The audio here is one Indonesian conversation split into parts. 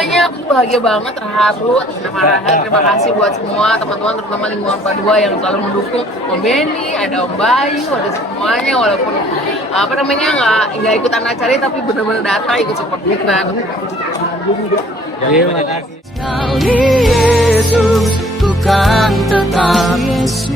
semuanya, aku bahagia banget, terharu atas nama Rahel. Terima kasih buat semua teman-teman, terutama lingkungan Padua yang selalu mendukung. Om Benny, ada Om Bayu, ada semuanya, walaupun apa namanya nggak ikutan acara tapi benar-benar datang ikut support kita. Terima kasih. Sekali Yesus, ku kan tetap Yesus.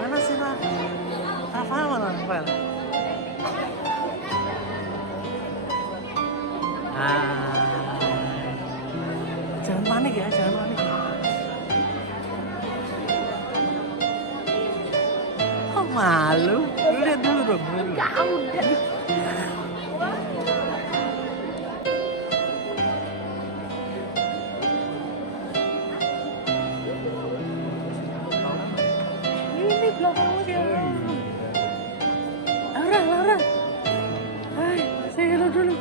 Mana sih Rafael mana Rafael? Jangan panik ya, jangan panik. Oh malu, lu lihat dulu dong. Kau udah. Ini belakangnya. Laura. Hai, saya hello dulu.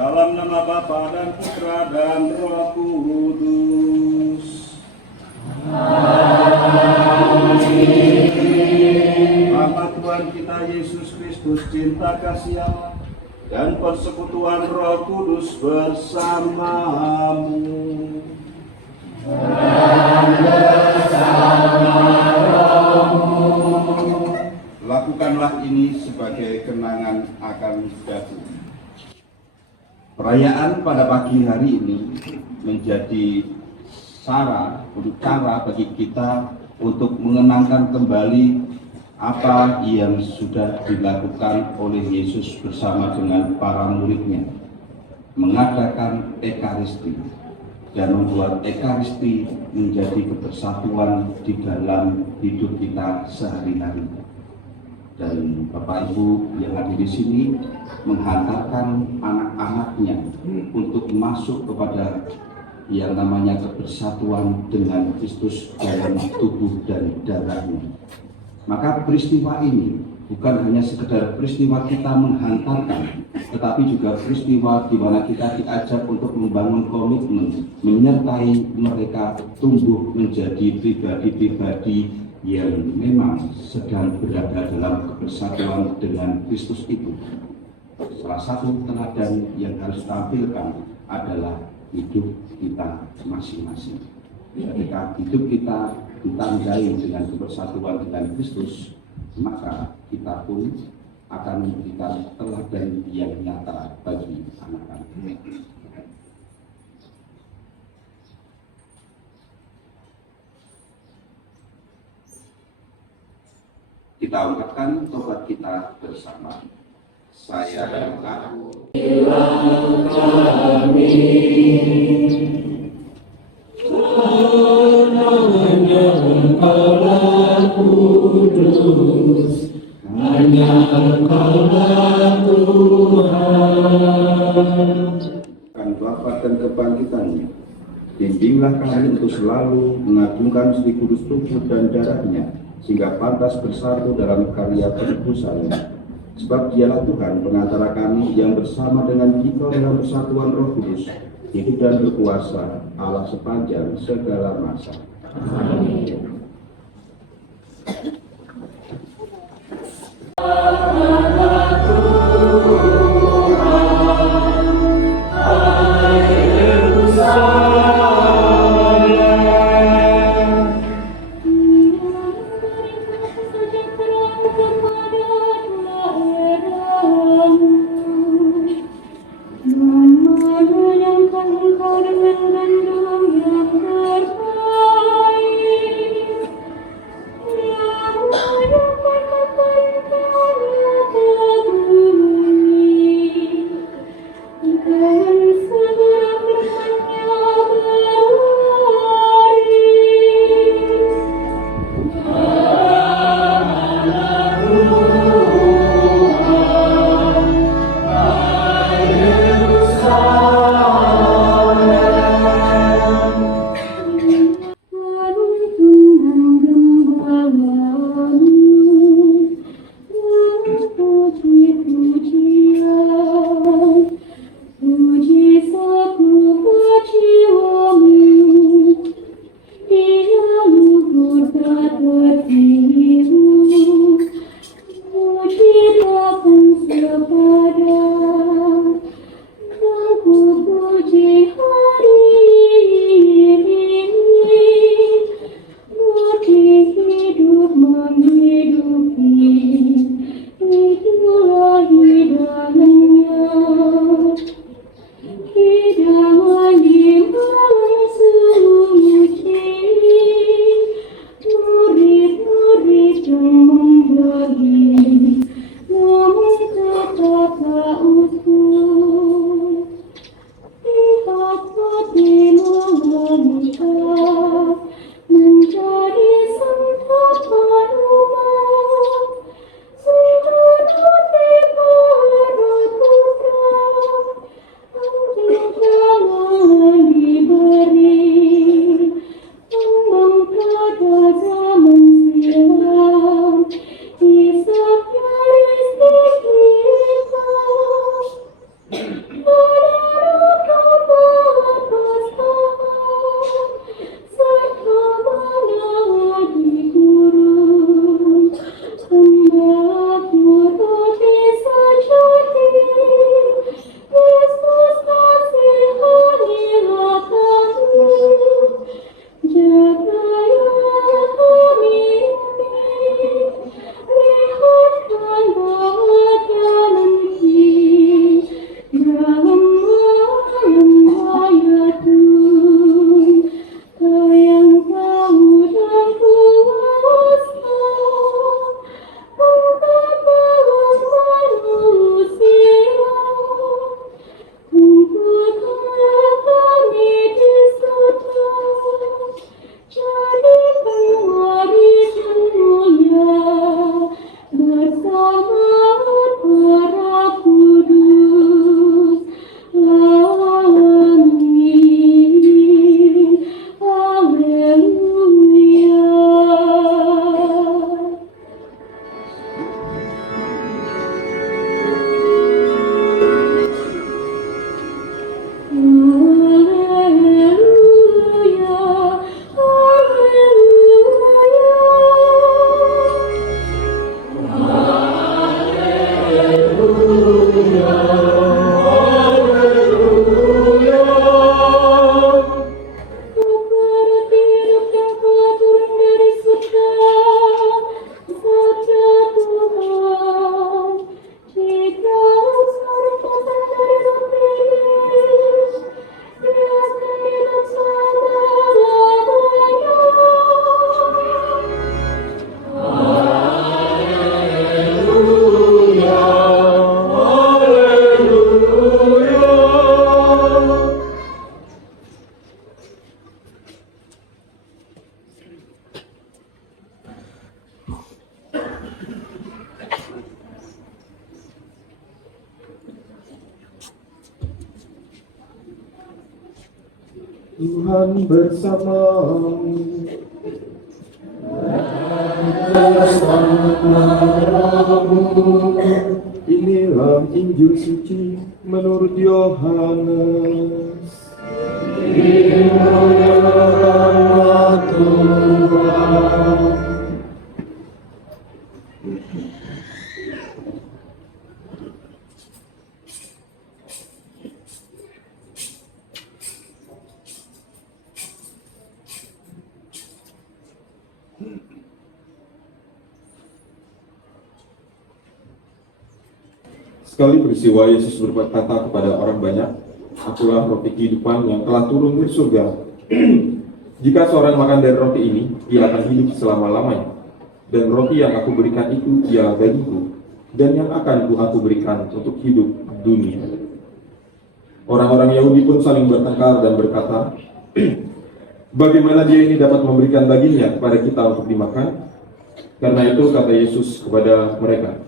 Dalam nama Bapa dan Putra dan Roh Kudus. Rahmat Tuhan kita Yesus Kristus, cinta kasih Allah, dan persekutuan Roh Kudus bersamamu. Lakukanlah ini sebagai kenangan akan daku. Perayaan pada pagi hari ini menjadi cara bagi kita untuk mengenangkan kembali apa yang sudah dilakukan oleh Yesus bersama dengan para muridnya, mengadakan Ekaristi dan membuat Ekaristi menjadi kebersatuan di dalam hidup kita sehari-hari. Dan Bapak Ibu yang ada di sini menghantarkan anak-anaknya untuk masuk kepada yang namanya kebersatuan dengan Kristus dalam tubuh dan darahnya. Maka peristiwa ini bukan hanya sekedar peristiwa kita menghantarkan, tetapi juga peristiwa di mana kita diajak untuk membangun komitmen, menyertai mereka tumbuh menjadi pribadi-pribadi yang memang sedang berada dalam kebersatuan dengan Kristus itu. Salah satu teladan yang harus tampilkan adalah hidup kita masing-masing. Ketika hidup kita ditandai dengan kebersatuan dengan Kristus, maka kita pun akan memberikan teladan yang nyata bagi anak-anak. Kita ungkapkan tobat kita bersama. Saya mengaku akan wafat dan kebangkitannya. Bimbinglah kami untuk selalu mengagungkan Sri Kudus tubuh dan darahnya, sehingga pantas bersatu dalam karya penebusannya. Sebab dialah Tuhan pengantara kami yang bersama dengan kita dalam persatuan Roh Kudus, hidup dan berkuasa Allah sepanjang segala masa. Amin. Puji Tuhan bersamamu. Inilah Injil suci menurut Yohanes. Sekali peristiwa Yesus berkata kepada orang banyak, "Akulah roti kehidupan yang telah turun dari surga. Jika seorang makan dari roti ini, ia akan hidup selama-lamanya. Dan roti yang aku berikan itu ialah dagingku, dan yang akan aku berikan untuk hidup dunia." Orang-orang Yahudi pun saling bertengkar dan berkata, "Bagaimana dia ini dapat memberikan dagingnya kepada kita untuk dimakan?" Karena itu kata Yesus kepada mereka,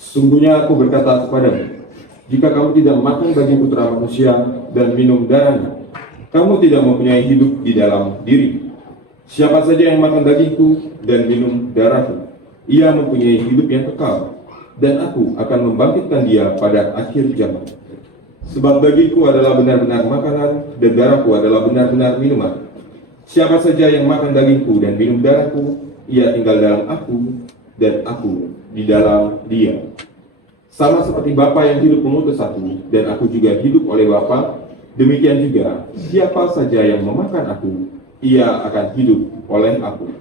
"Sesungguhnya aku berkata kepadamu, jika kamu tidak makan daging Putra Manusia dan minum darahnya, kamu tidak mempunyai hidup di dalam diri. Siapa saja yang makan dagingku dan minum darahku, ia mempunyai hidup yang kekal, dan aku akan membangkitkan dia pada akhir zaman. Sebab dagingku adalah benar-benar makanan, dan darahku adalah benar-benar minuman. Siapa saja yang makan dagingku dan minum darahku, ia tinggal dalam aku, dan aku di dalam dia. Sama seperti Bapa yang hidup mengutus aku, dan aku juga hidup oleh Bapa, demikian juga siapa saja yang memakan aku, ia akan hidup oleh aku.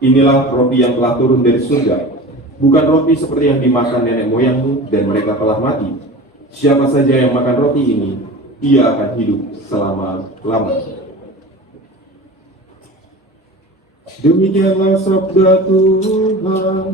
Inilah roti yang telah turun dari surga, bukan roti seperti yang dimakan nenek moyangmu dan mereka telah mati. Siapa saja yang makan roti ini, ia akan hidup selama-lamanya." Demikianlah sabda Tuhan.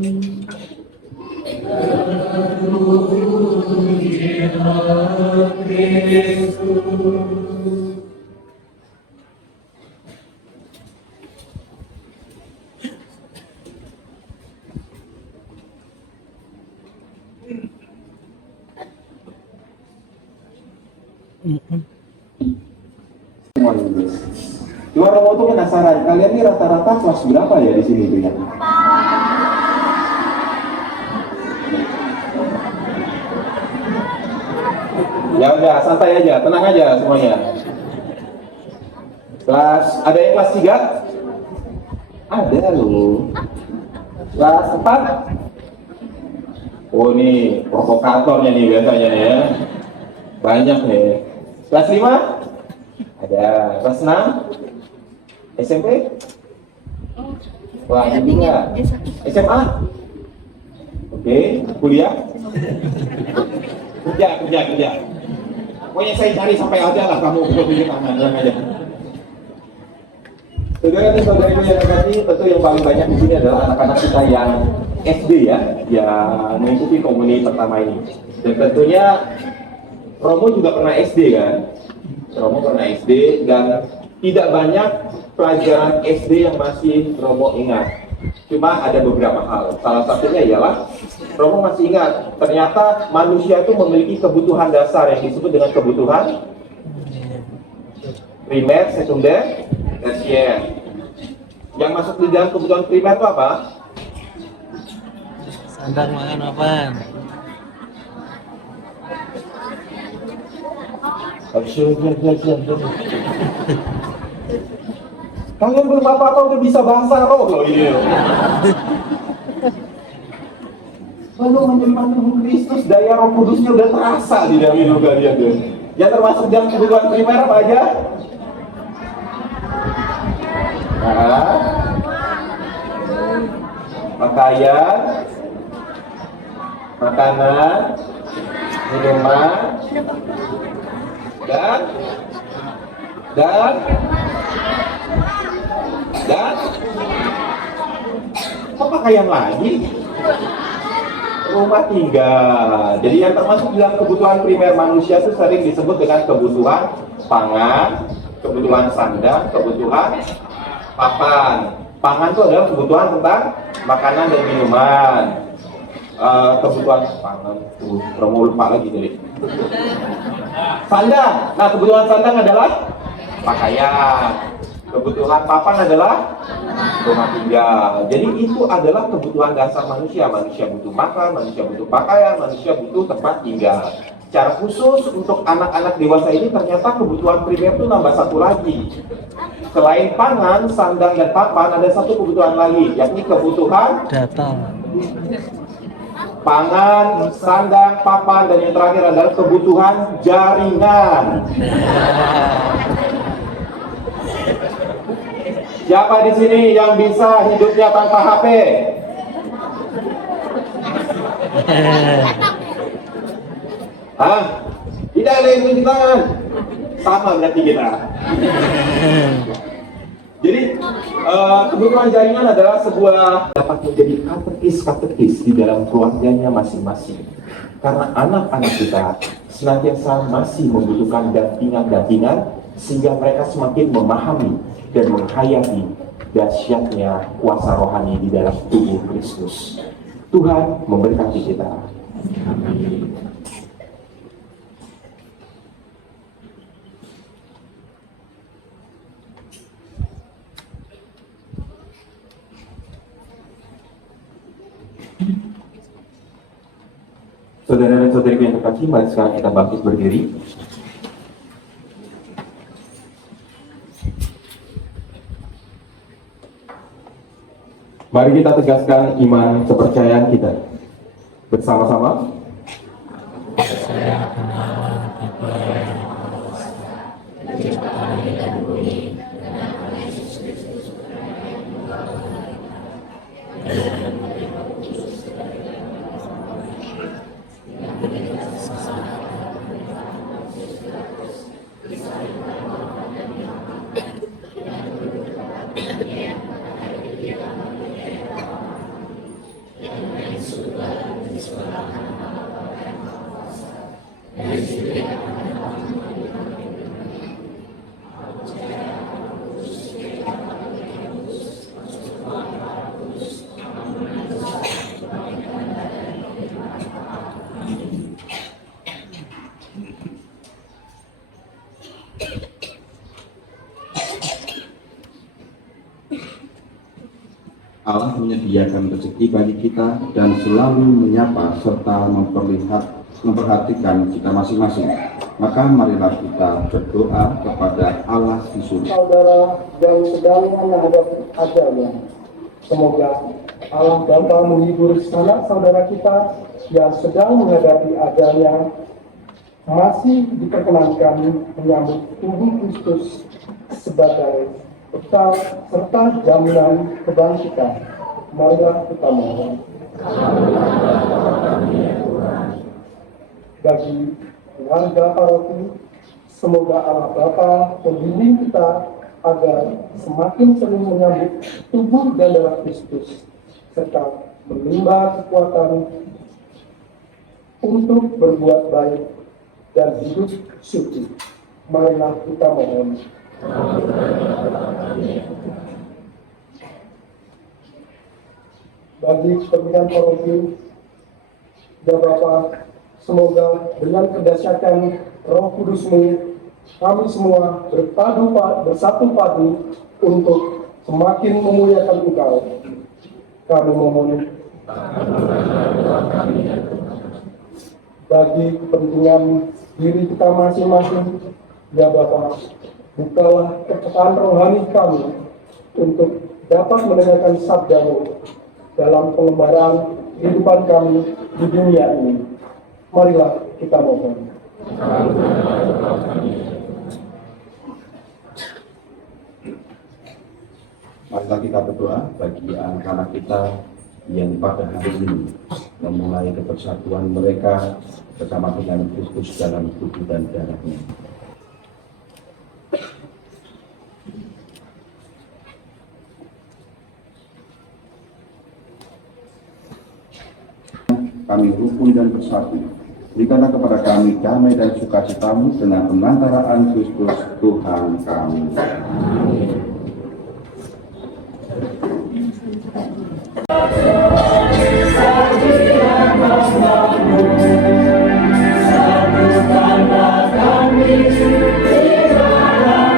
Cuma Romo tuh penasaran, kalian ini rata-rata kelas berapa ya di sini tuh ya? Ya udah, santai aja, tenang aja semuanya. Kelas, ada yang kelas 3? Ada loh. Kelas 4? Oh ini provokatornya nih biasanya ya. Banyak nih. Kelas 5? Ada. Kelas 6? SMP? Wah, ini enggak. SMA? Oke, kuliah? Kerja. Pokoknya saya cari sampai ada lah kamu tunjuk tangan, tenang aja. Saudara dan saudariku yang terkasih, tentu yang paling banyak di sini adalah anak-anak kita yang SD ya, yang mengikuti komuni pertama ini. Dan tentunya Romo juga pernah SD kan? Romo pernah SD dan tidak banyak pelajaran SD yang masih Romo ingat. Cuma ada beberapa hal. Salah satunya ialah Romo masih ingat, ternyata manusia itu memiliki kebutuhan dasar yang disebut dengan kebutuhan primer, sekunder, tersier. Yang masuk di dalam kebutuhan primer itu apa? Sandang makan apaan? Kalian belum apa-apa udah bisa bahasa roh loh ini. Lalu menerima Tuhan Kristus, daya Roh Kudusnya udah terasa di dalam hidup kalian tuh. Yang termasuk dalam kebutuhan primer apa aja? Pakaian, makanan, minuman, dan apa pakaian lagi? Rumah tinggal. Jadi yang termasuk dalam kebutuhan primer manusia itu sering disebut dengan kebutuhan pangan, kebutuhan sandang, kebutuhan papan. Pangan itu adalah kebutuhan tentang makanan dan minuman. Kebutuhan pangan, Romo lupa lagi jadi. Sandang. Nah, kebutuhan sandang adalah pakaian. Kebutuhan papan adalah rumah tinggal. Jadi itu adalah kebutuhan dasar manusia. Manusia butuh makan, manusia butuh pakaian, manusia butuh tempat tinggal. Secara khusus untuk anak-anak dewasa ini ternyata kebutuhan primer itu nambah satu lagi. Selain pangan, sandang, dan papan, ada satu kebutuhan lagi, yakni kebutuhan Data. pangan, sandang, papan, dan yang terakhir adalah kebutuhan jaringan. Siapa di sini yang bisa hidupnya tanpa HP? Hah? Tidak ada yang tunjuk tangan. Sama berarti kita. Jadi kebutuhan jaringan adalah sebuah dapat menjadi katekis di dalam keluarganya masing-masing. Karena anak-anak kita senantiasa masih membutuhkan dampingan-dampingan sehingga mereka semakin memahami dan menghayati dahsyatnya kuasa rohani di dalam tubuh Kristus. Tuhan memberkati kita. Amin. Saudara dan saudari yang terkasih, mari sekarang kita bangkit berdiri. Mari kita tegaskan iman kepercayaan kita bersama-sama. Allah menyediakan rezeki bagi kita dan selalu menyapa serta memperhatikan kita masing-masing. Maka marilah kita berdoa kepada Allah di surga. Saudara yang sedang menghadapi ajalnya, semoga Allah Bapa menghibur sanak saudara kita yang sedang menghadapi ajalnya, masih diperkenankan menyambut tubuh Kristus sebagai bekal serta jaminan kebangkitan. Marilah kita mohon. Bagi warga paroki, semoga Allah Bapa membimbing kita agar semakin sering menyambut tubuh dan darah Kristus, serta menimba kekuatan untuk berbuat baik dan hidup suci. Marilah kita mohon. Bagi kepentingan paroki, ya Bapa, semoga dengan kedahsyatan Roh Kudus-Mu, kami semua bersatu padu untuk semakin memuliakan Engkau. Kami memohon. Bagi kepentingan diri kita masing-masing, ya Bapa, bukalah kepekaan rohani kami untuk dapat mendengarkan sabda-Mu dalam pengembaraan kehidupan kami di dunia ini. Marilah kita mohon. Marilah kita berdoa bagi anak-anak kita yang pada hari ini memulai kebersatuan mereka bersama dengan Kristus dalam tubuh dan darahnya. Kami rukun dan bersatu. Berikanlah kepada kami damai dan sukacitamu dengan pemantaraan Kristus Tuhan kami. Amin. Satukanlah kami di dalam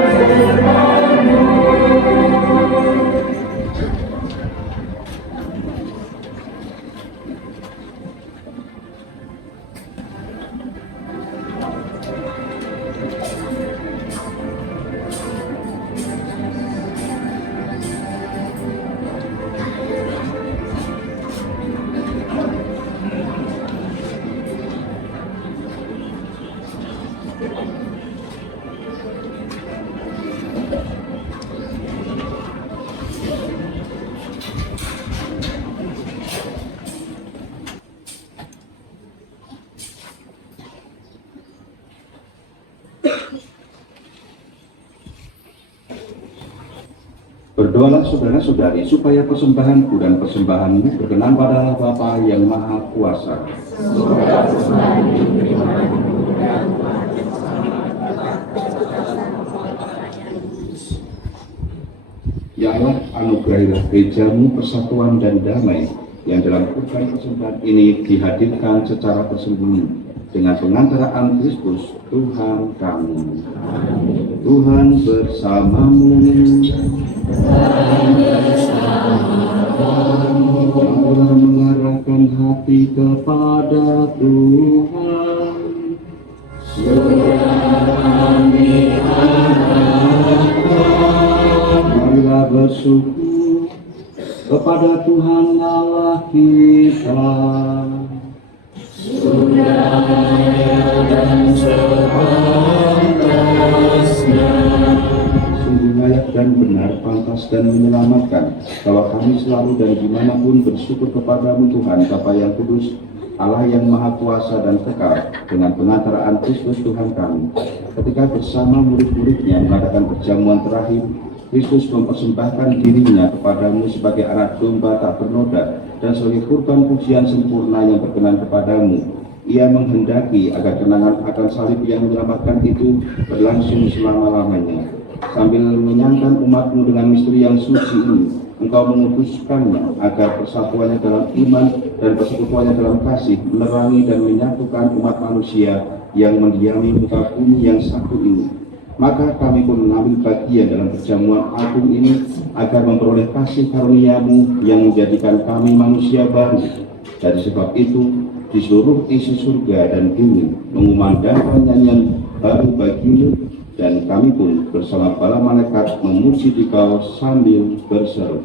Berdoalah saudara-saudari supaya persembahanku dan persembahanmu berkenan pada Allah Bapa yang Maha Kuasa. Ya Allah, anugerahilah gerejamu persatuan dan damai yang dalam kurban persembahan ini dihadirkan secara tersembunyi dengan pengantaraan Kristus Tuhan kami. Tuhan bersamamu. Marilah mengarahkan hati kepada Tuhan. Marilah bersyukur kepada Tuhan Allah kita. Sungguh layak dan benar, pantas dan menyelamatkan bahwa kami selalu dan dimanapun bersyukur kepadamu Tuhan Bapa yang kudus, Allah yang maha kuasa dan kekal, dengan pengantaraan Kristus Tuhan kami. Ketika bersama murid-muridnya mengadakan perjamuan terakhir, Kristus mempersembahkan dirinya kepadamu sebagai anak domba tak bernoda dan sebagai kurban pujian sempurna yang berkenan kepadamu. Ia menghendaki agar kenangan akan salib yang menyelamatkan itu berlangsung selama-lamanya. Sambil menyangkan umatmu dengan misteri yang suci ini, Engkau memutuskannya agar persatuannya dalam iman dan persekutuannya dalam kasih menerangi dan menyatukan umat manusia yang mendiami muka bumi yang satu ini. Maka kami pun mengambil bagian dalam perjamuan agung ini agar memperoleh kasih karunia-Mu yang menjadikan kami manusia baru. Dari sebab itu, di seluruh isi surga dan bumi mengumandangkan nyanyian baru bagimu, dan kami pun bersama para malaikat memuji Dikau sambil berseru.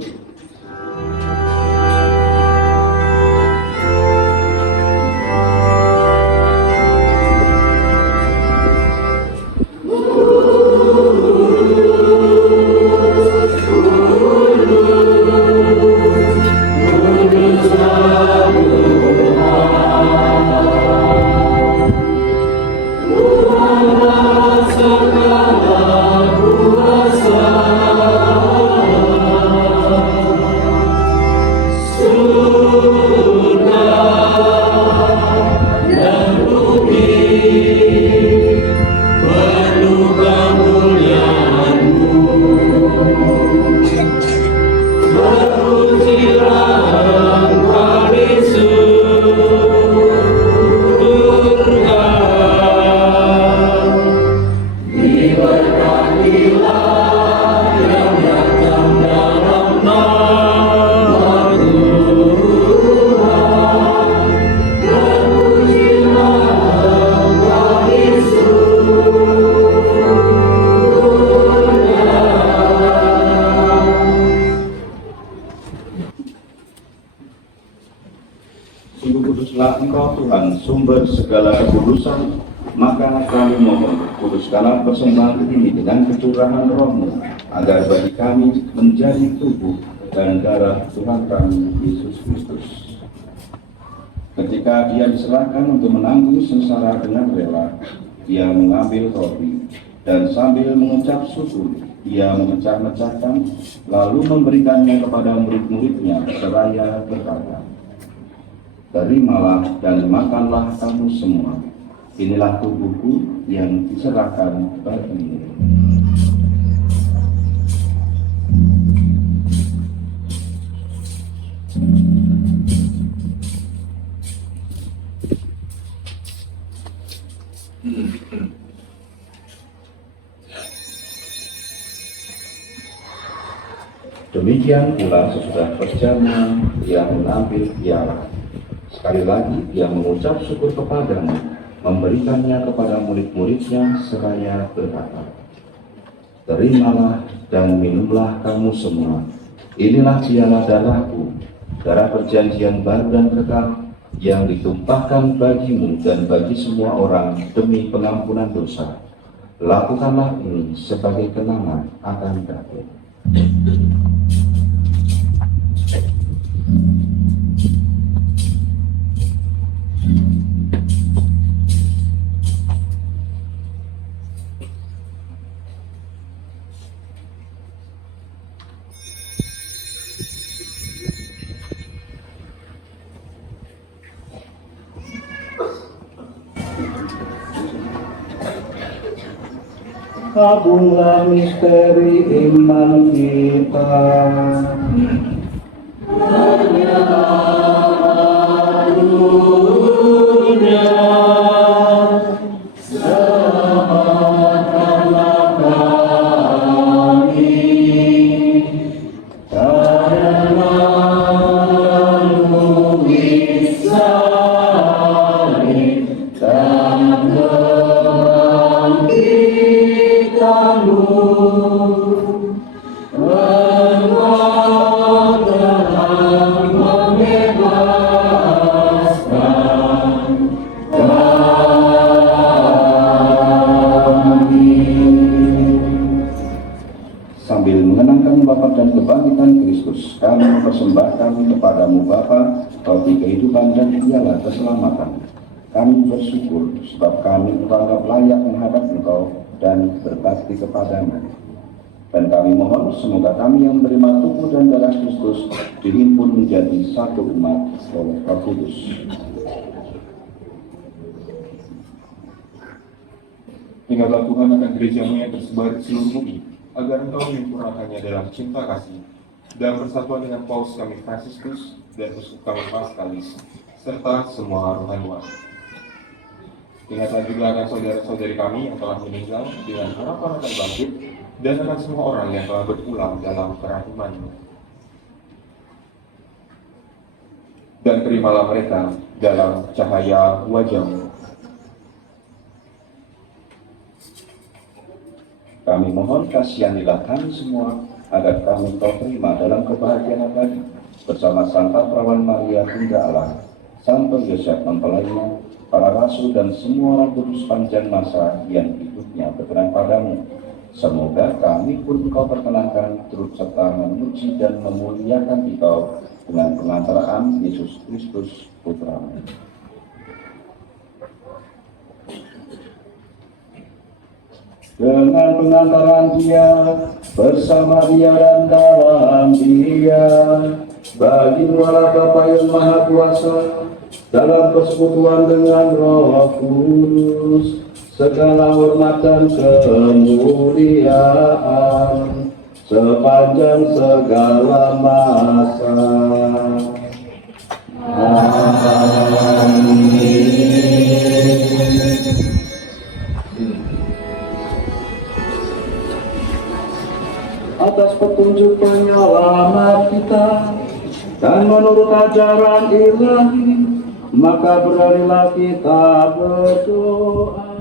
Sungguh kuduslah Engkau Tuhan, sumber segala kekudusan, maka kami mohon, kuduskanlah persembahan ini dengan kecurahan Roh-Mu, agar bagi kami menjadi tubuh dan darah Tuhan kami Yesus Kristus. Ketika Dia diserahkan untuk menanggung sengsara dengan rela, Dia mengambil roti dan sambil mengucap syukur, Dia memecah-mecahkan, lalu memberikannya kepada murid-muridnya seraya berkata, "Terimalah dan makanlah kamu semua. Inilah tubuhku yang diserahkan bagimu." Demikian pula sesudah perjamuan, Dia mengambil piala. Sekali lagi Dia mengucap syukur kepadamu, memberikannya kepada murid-muridnya seraya berkata, "Terimalah dan minumlah kamu semua. Inilah piala darahku, darah perjanjian baru dan kekal, yang ditumpahkan bagimu dan bagi semua orang demi pengampunan dosa. Lakukanlah ini sebagai kenangan akan aku. Kabullah misteri iman kita. Sambil mengenangkan wafat dan kebangkitan Kristus, kami mempersembahkan kepadamu Bapa roti kehidupan dan dialah keselamatan. Kami bersyukur sebab kami teranggap layak menghadap Engkau dan berbakti kepadamu. Dan kami mohon semoga kami yang menerima tubuh dan darah Kristus dihimpun menjadi satu umat oleh Roh Kudus. Ingatlah Tuhan akan gereja-Mu yang tersebar di seluruh bumi, agar Engkau menyempurnakannya dalam cinta kasih, dalam persatuan dengan Paus kami Fransiskus dan Uskup kami Pascalis, serta semua rohaniwan. Ingatlah juga akan saudara-saudari kami yang telah meninggal dengan harapan akan bangkit, dan akan semua orang yang telah berpulang dalam kerahiman-Mu. Dan terimalah mereka dalam cahaya wajah-Mu. Kami mohon kasihanilah kami semua agar kami Kau terima dalam kebahagiaan abadi bersama Santa Perawan Maria Bunda Allah, Santo Yosef mempelainya, para rasul dan semua orang kudus panjang masa yang hidupnya berkenan padamu. Semoga kami pun Kau perkenankan turut serta memuji dan memuliakan Engkau dengan pengantaraan Yesus Kristus Putra-Mu. Dengan pengantaran Dia, bersama Dia dan dalam Dia, bagi Allah Bapa yang Maha Kuasa, dalam persekutuan dengan Roh Kudus, segala hormat dan kemuliaan sepanjang segala masa. Amin. Atas petunjuk penyelamat kita dan menurut ajaran ilahi, maka beranilah kita berdoa.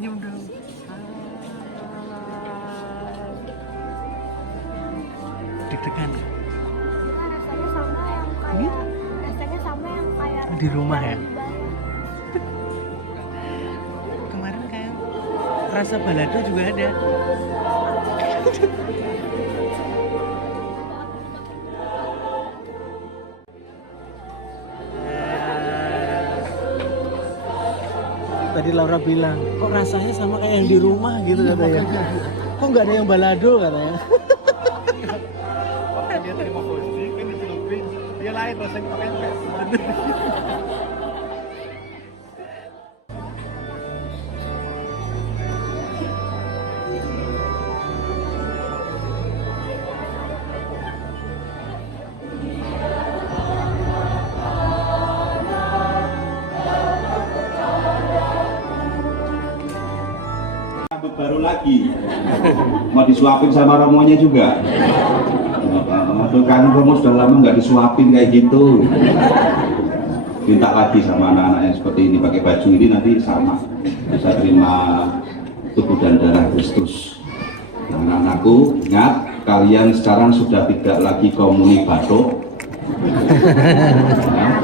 senyum dong. Deg-degan Rasanya sama yang kayak di rumah ya. di bawah. Kemarin kayak rasa balado juga ada. Tadi Laura bilang, kok rasanya sama kayak yang di rumah gitu katanya. Kok nggak ada yang balado katanya. Dia terima posting kan dicelupin, dia lain rasanya pakai pes. Rambut baru lagi, mau disuapin sama romonya juga. Kan Romo sudah lama nggak disuapin kayak gitu. Minta lagi sama anak-anak yang seperti ini, pakai baju ini nanti sama bisa terima tubuh dan darah Kristus. Nah, anak-anakku, ingat kalian sekarang sudah tidak lagi komuni batuk. Nah,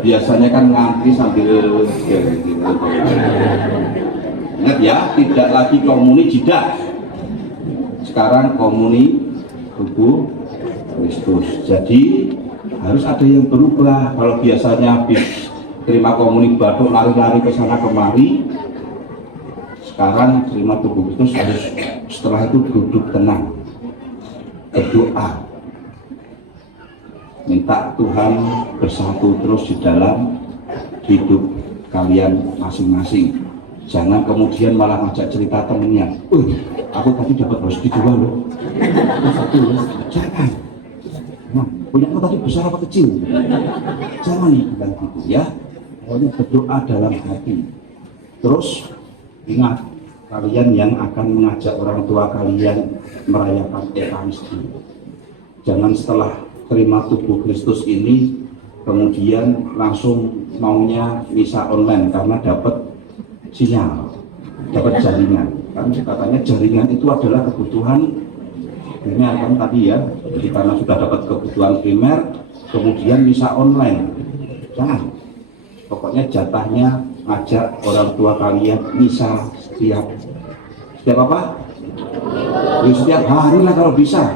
biasanya kan ngantri sambil gitu. Ingat ya, tidak lagi komuni jidat. Sekarang komuni tubuh Kristus. Jadi harus ada yang berubah. Kalau biasanya habis terima komuni batuk lari-lari ke sana kemari, sekarang terima tubuh Kristus harus setelah itu duduk tenang, berdoa, minta Tuhan bersatu terus di dalam hidup kalian masing-masing. Jangan kemudian malah ngajak cerita temennya, aku tadi dapat rezeki dua loh. Jangan. Nah, punyamu tadi besar apa kecil? Jangan bilang gitu ya. Pokoknya berdoa dalam hati. Terus ingat, kalian yang akan mengajak orang tua kalian merayakan Ekaristi. Jangan setelah terima tubuh Kristus ini kemudian langsung maunya misa online karena dapat sinyal, dapat jaringan. Kan katanya jaringan itu adalah kebutuhan primer kan tadi ya. Jadi karena sudah dapat kebutuhan primer, kemudian misa online. Jangan. Pokoknya jatahnya ngajak orang tua kalian misa setiap apa? Ya, setiap hari lah kalau bisa.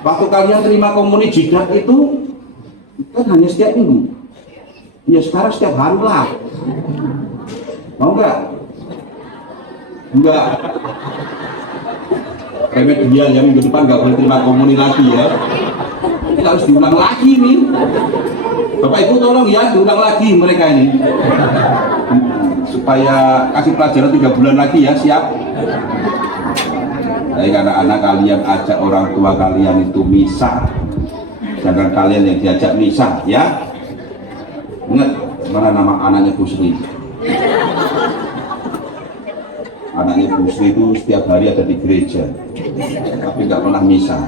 Waktu kalian terima komuni jidat itu kan hanya setiap minggu. Ya sekarang setiap hari lah. Mau nggak? Enggak. Remedial ya, minggu depan nggak boleh terima komuni lagi ya. Ini harus diulang lagi nih. Bapak Ibu tolong ya, diulang lagi mereka ini. Supaya kasih pelajaran 3 bulan lagi ya, siap? Jadi anak-anak kalian ajak orang tua kalian itu misa. Jangan kalian yang diajak misa ya. Ingat, mana nama anaknya Bu Sri? Anaknya Bu Sri itu setiap hari ada di gereja, tapi nggak pernah misa.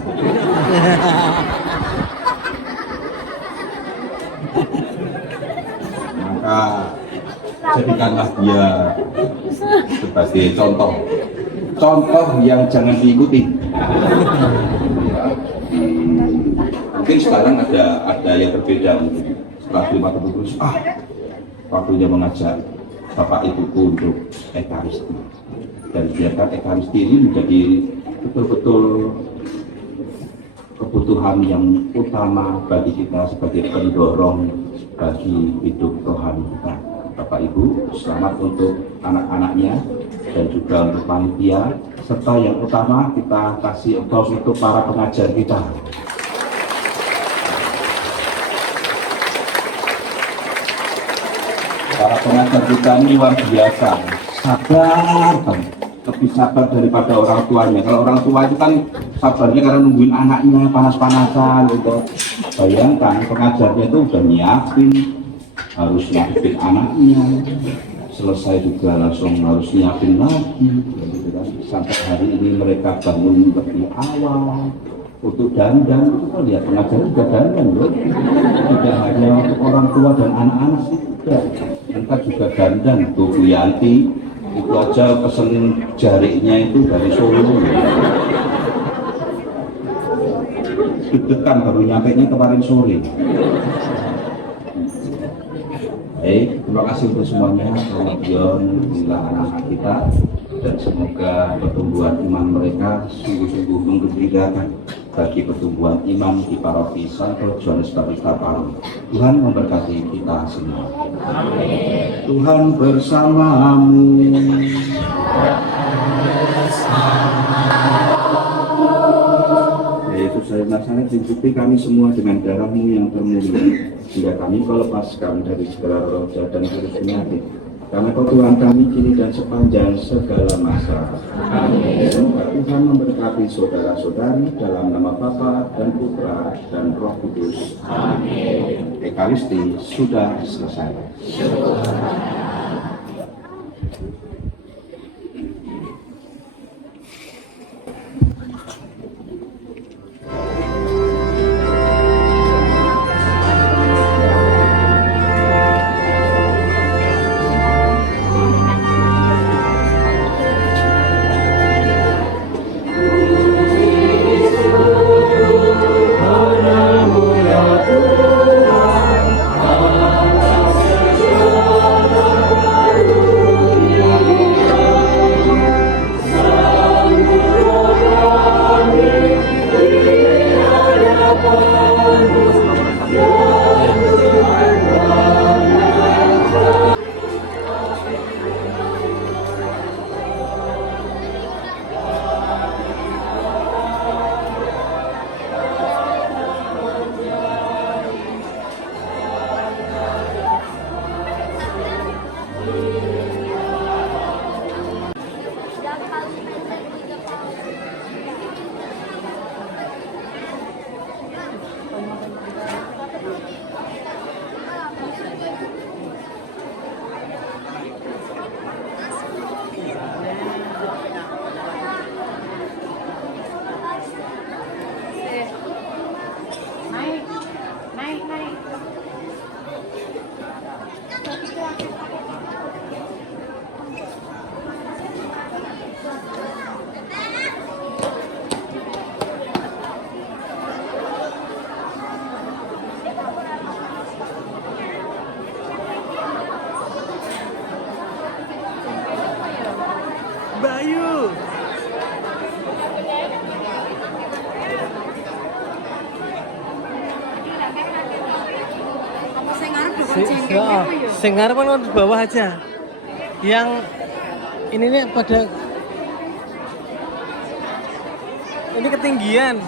Maka jadikanlah dia sebagai contoh yang jangan diikuti. Mungkin sekarang ada yang berbeda mungkin. Setelah terima tubuh Kristus, waktunya mengajak Bapak Ibuku untuk Ekaristi. Dan biarkan Ekaristi ini menjadi betul-betul kebutuhan yang utama bagi kita sebagai pendorong bagi hidup rohani kita. Bapak Ibu, selamat untuk anak-anaknya dan juga untuk panitia, serta yang utama kita kasih aplaus untuk para pengajar kita. Para pengajar kita ini luar biasa, sabar banget, lebih sabar daripada orang tuanya. Kalau orang tua itu kan sabarnya karena nungguin anaknya panas-panasan gitu. Bayangkan pengajarnya itu udah nyiapin, harus nyiapin anaknya, selesai juga langsung harus nyiapin lagi gitu kan. Sampai hari ini mereka bangun lebih awal untuk dandan. Itu kan lihat pengajar juga dandan loh, tidak hanya untuk orang tua dan anak-anak juga. Dan kita juga dandan tuh Bu Yanti itu aja pesen jariknya itu dari Solo. Deg-degan baru nyampe nya kemarin sore. Baik, terima kasih untuk semuanya. Kemudian inilah anak-anak kita dan semoga pertumbuhan iman mereka sungguh-sungguh menggembirakan bagi pertumbuhan iman di paroki Santo Johannes Baptista Palu. Tuhan memberkati kita semua. Amin. Tuhan bersamamu. Yaitu saya Nazaret mencuci kami semua dengan darah-Mu yang termulia, sehingga kami kau lepaskan dari segala roh jahat dan virus penyakit. Karena Kau Tuhan kami kini dan sepanjang segala masa. Amin. Semoga Tuhan memberkati saudara-saudari dalam nama Bapa dan Putra dan Roh Kudus. Amin. Ekaristi sudah selesai. Bayu. Sing ngarep kan di bawah aja. Yang ini nih pada ini ketinggian.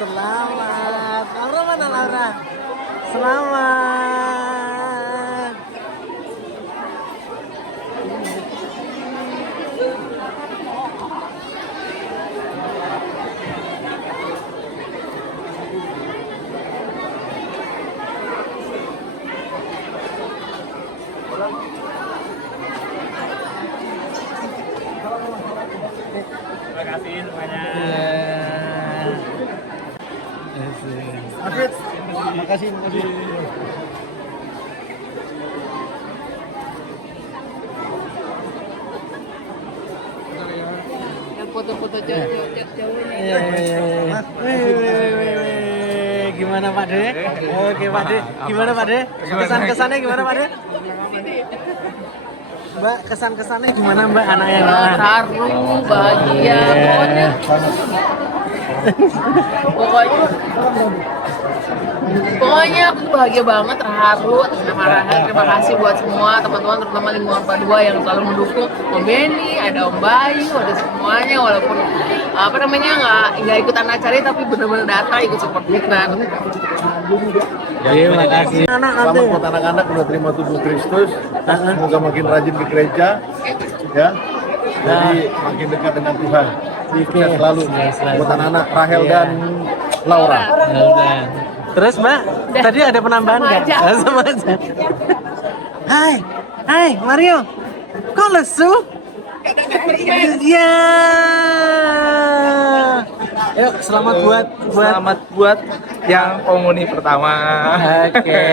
Selamat. Laura mana Laura? Selamat. Terima kasih semuanya. Adit, makasih. foto-foto cowoknya. Gimana Pak De? Oke Pak De, gimana Pak De? Kesan-kesannya gimana Pak De? Mbak, kesan-kesannya gimana Mbak anak yang Haru, bahagia, pokoknya aku tuh bahagia banget, terharu atas nama Rahel. Terima kasih buat semua teman-teman, terutama lingkungan Padua yang selalu mendukung. Om Benny, ada Om Bayu, ada semuanya, walaupun nggak ikutan acara tapi benar-benar datang ikut support kita. Terima kasih. Selamat buat anak-anak udah terima tubuh Kristus. Semoga makin rajin ke gereja, ya. Jadi makin dekat dengan Tuhan. Sukses selalu buat anak-anak Rahel dan Laura. Terus Mbak, tadi ada penambahan nggak? Sama aja. Hai Mario, kok lesu? Ya. Yuk, selamat buat yang komuni pertama. Oke.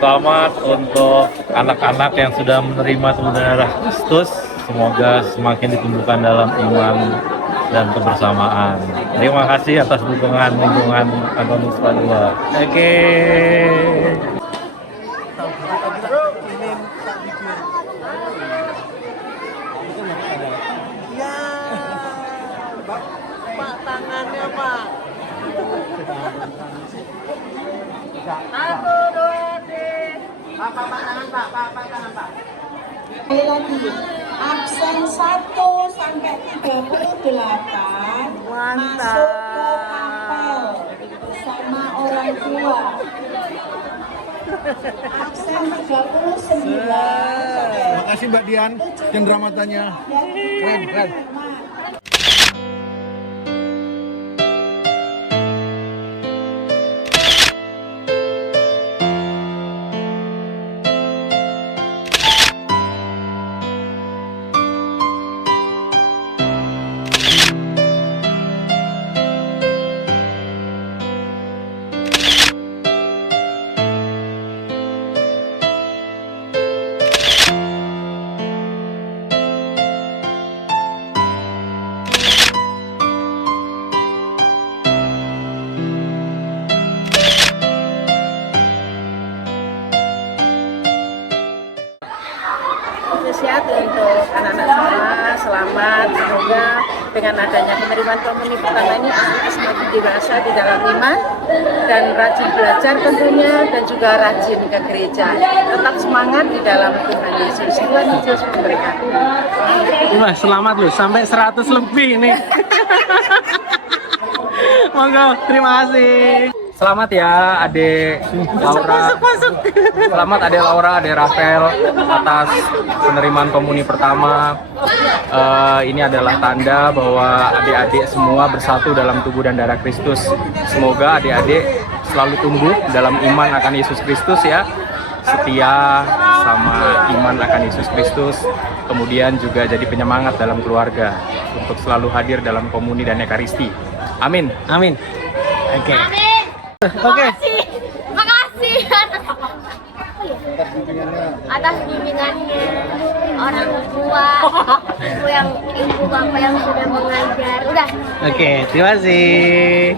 Selamat untuk anak-anak yang sudah menerima tubuh dan darah Kristus. Semoga semakin ditumbuhkan dalam iman dan kebersamaan. Terima kasih atas dukungan lingkungan Antonius Padua. Oke. Ya, Pak tangannya Pak. Satu, dua, tiga. Pak tangan Pak. Sekali lagi, absen 1 sampai 38 masuk ke kapel bersama orang tua. Absen 39. Makasih Mbak Dian, cendramatanya keren. Sehat untuk anak-anak semua, selamat. Semoga dengan adanya penerimaan komuni pertama ini anak semakin dewasa di dalam iman dan rajin belajar tentunya, dan juga rajin ke gereja. Tetap semangat di dalam Tuhan Yesus. Tuhan Yesus memberkati. Wah, selamat loh, sampai 100 lebih nih. Monggo, terima kasih. Selamat ya Ade Laura. Selamat Ade Laura, Ade Rafael atas penerimaan komuni pertama. Ini adalah tanda bahwa adik-adik semua bersatu dalam tubuh dan darah Kristus. Semoga adik-adik selalu tumbuh dalam iman akan Yesus Kristus ya. Setia sama iman akan Yesus Kristus. Kemudian juga jadi penyemangat dalam keluarga untuk selalu hadir dalam komuni dan ekaristi. Amin. Amin. Oke. Oke. Makasih. Atas bimbingannya orang tua, ibu bapak yang sudah mengajar. Udah. Oke, terima kasih.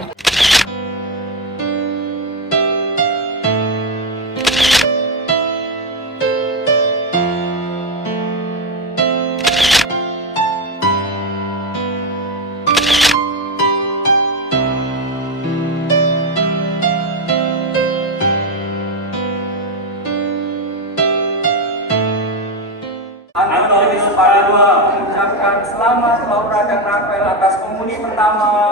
Antonius Padua mengucapkan selamat Laura dan Rafael atas komuni pertama.